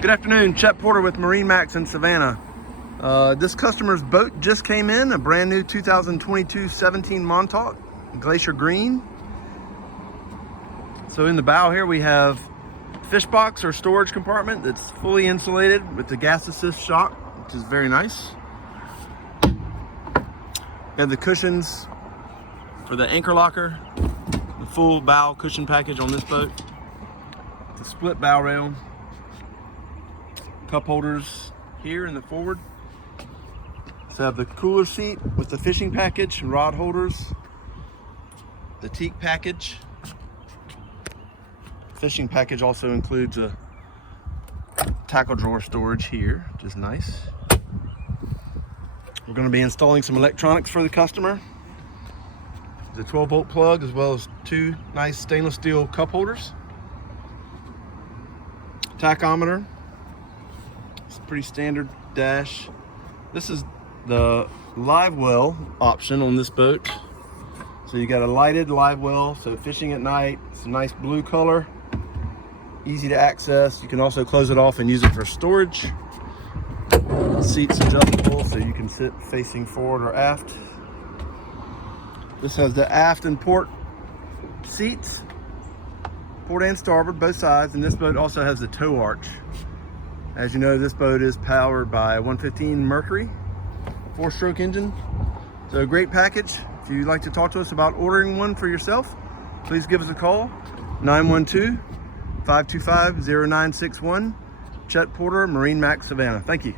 Good afternoon, Chet Porter with MarineMax in Savannah. This customer's boat just came in, a brand new 2022 17 Montauk, Glacier Green. So in the bow here we have fish box or storage compartment that's fully insulated with the gas assist shock, which is very nice. We have the cushions for the anchor locker, the full bow cushion package on this boat, the split bow rail, cup holders here in the forward. So I have the cooler seat with the fishing package and rod holders, the teak package. Fishing package also includes a tackle drawer storage here, which is nice. We're going to be installing some electronics for the customer. The 12-volt plug, as well as two nice stainless steel cup holders. Tachometer. It's a pretty standard dash. This is the live well option on this boat. So you got a lighted live well, so fishing at night. It's a nice blue color, easy to access. You can also close it off and use it for storage. Seats adjustable, so you can sit facing forward or aft. This has the aft and port seats, port and starboard, both sides, and this boat also has the tow arch. As you know, this boat is powered by a 115 Mercury 4-stroke engine. So a great package. If you'd like to talk to us about ordering one for yourself, please give us a call, 912-525-0961. Chet Porter, MarineMax Savannah. Thank you.